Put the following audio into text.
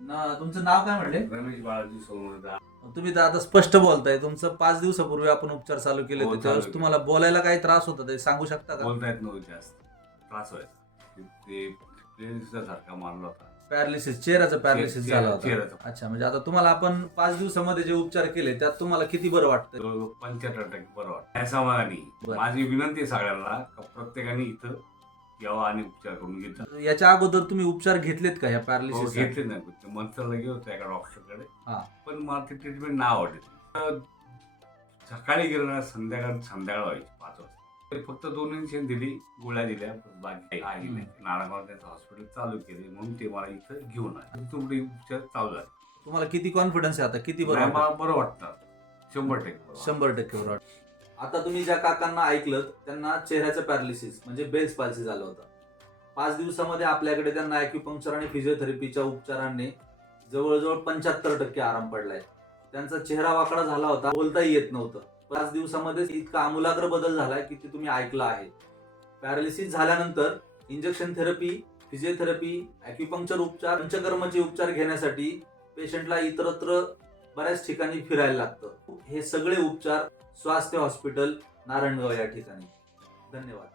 तुमचं नाव काय म्हणले? रमेश बाळाजी सोनवणे. तुम्ही तर आता स्पष्ट बोलताय. तुमचं 5 दिवसापूर्वी आपण उपचार चालू केले हो, होते, चालू त्यावेळेस केले. तुम्हाला बोलायला काही त्रास होता ते सांगू शकता का? बोलता येत नव्हतं, जास्त त्रास व्हायचा. ते प्लेनचा झटका मारला होता. पॅरालिसिस, चेहऱ्याचा पॅरालिसिस झाला होता. चेहऱ्याचा. अच्छा, म्हणजे आता तुम्हाला आपण 5 दिवसामध्ये जे उपचार केले त्यात तुम्हाला किती बरं वाटतं? जवळजवळ 75% बरं वाटतं. या समाधानी बरं. माझी विनंती आहे सगळ्यांना का प्रत्येकाने इथं यावं आणि उपचार करून घेतला. याच्या अगोदर तुम्ही उपचार घेतलेत का ह्या हो, पॅरालिसिस? घेतले नाही. मनसरला गेलो होतो एका डॉक्टरकडे, हा. पण मला ती ट्रीटमेंट नाही आवडली. सकाळी गेलो ना, संध्याकाळ व्हायची 5 वाजता. ते फक्त 2 इंजेक्शन दिली, गोळ्या दिल्या, बाकी काही नाही. नारायणगाव त्यांचं हॉस्पिटल चालू केले म्हणून ते मला इथं घेऊन आले. तुमचे उपचार चालू झाले. तुम्हाला किती कॉन्फिडन्स आहे आता? किती बरं नाही, वाटतं? मला बरं वाटतं 100%. 100% बरं वाटतं. आता तुम्ही ज्या काकांना ऐकलं त्यांना चेहऱ्याचं पॅरालिसिस म्हणजे बेल्स पाल्सी झालं होतं. 5 दिवसामध्ये आपल्याकडे त्यांना ॲक्युपंक्चर आणि फिजिओथेरपीच्या उपचारांनी जवळजवळ 75% आराम पडलाय. त्यांचा चेहरा वाकडा झाला होता, बोलताही येत नव्हतं. 5 दिवसामध्ये इतका आमूलाग्र बदल झालाय की ते तुम्ही ऐकलं आहे. पॅरालिसिस झाल्यानंतर इंजेक्शन थेरपी, फिजिओथेरपी, ॲक्युपंक्चर उपचार, पंचकर्मचे उपचार घेण्यासाठी पेशंटला इतरत्र बऱ्याच ठिकाणी फिरायला लागतं. हे सगळे उपचार स्वास्थ्य हॉस्पिटल नारायणगाव या ठिकाणी. धन्यवाद.